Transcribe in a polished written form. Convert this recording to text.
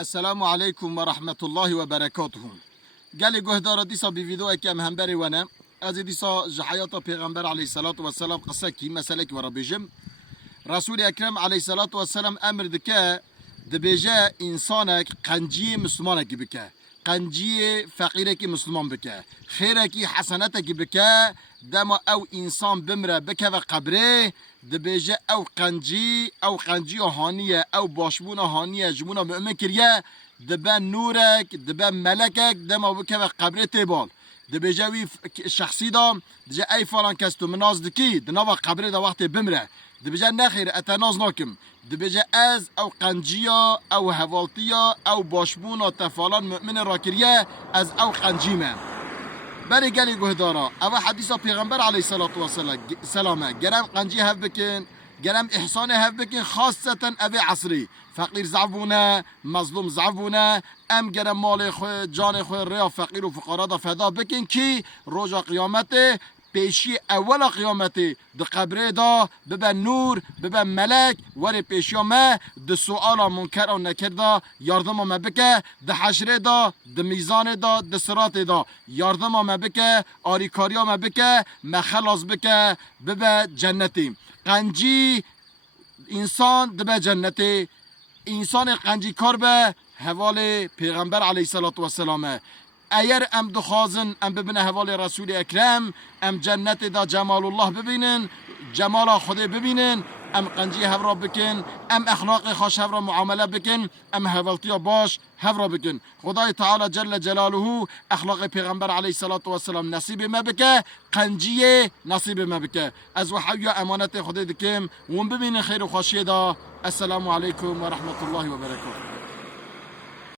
السلام عليكم ورحمة الله وبركاته. قال جهدار ديسا بفيديو كام همبري وانا از ديسا جحياتا پیغمبر عليه الصلاة والسلام قصة كي مسألة وربيجم رسول أكرم عليه الصلاة والسلام أمر دكا دبيجا إنسانك قنجي مسلمانك بكا قنجي فقيرك مسلمان بكا خيرك حسناتك بكا دما أو إنسان بمرة بكا وقبره دبيجا أو قنجي هانية أو باشبون هانية جمونا مؤمن كريا دبان نورك دبان ملكك دما بكا وقبره تبال دبيجاوي شخصي دا دجا أي فلان كستو مناز دكي دنوا قبره دا وقت بمرة دبيجا نخير اتناز ناكم دبيجا از او قنجيا او هوالتيا او باشبونا تفالان مؤمن راكريا از او قنجيما بري قالي قهدارا او حديثة پیغمبر عليه الصلاة والسلام گرم قنجي هف بكن گرم احسان هف بكن خاصة او عصري فقير زعفونا مظلوم زعفونا ام گرم مال خو جان خو ريا فقير و فقراء دا فدا بكن كي روجا قيامته پیشی اول قیامتی د قبره دا ببن نور ببن ملک وری پیشی ما د سؤال منکر و نکر دا یاردم ما بکه د حشره دا د میزان دا د صراط دا یاردم ما بکه آریکاریا ما بکه مخلاص بکه ببه جنتی قنجی انسان دبه جنتی انسان قنجی کار به حوال پیغمبر علیه السلام اگر ام دخوازن ام ببینه حوال رسول اکرم ام جنت دا جمال الله ببینن جمال خدا ببینن ام قنجی هفرا بکن ام اخلاق خوش هفرا معامله بکن ام حوالتی باش هفرا بکن خدای تعالی جل جلاله اخلاق پیغمبر علیه السلام نصیب ما بکه قنجی نصیب ما بکه از وحی امانت خدا دکم ون ببینن خیر و خوشی دا. السلام علیکم و رحمت الله و برکاته.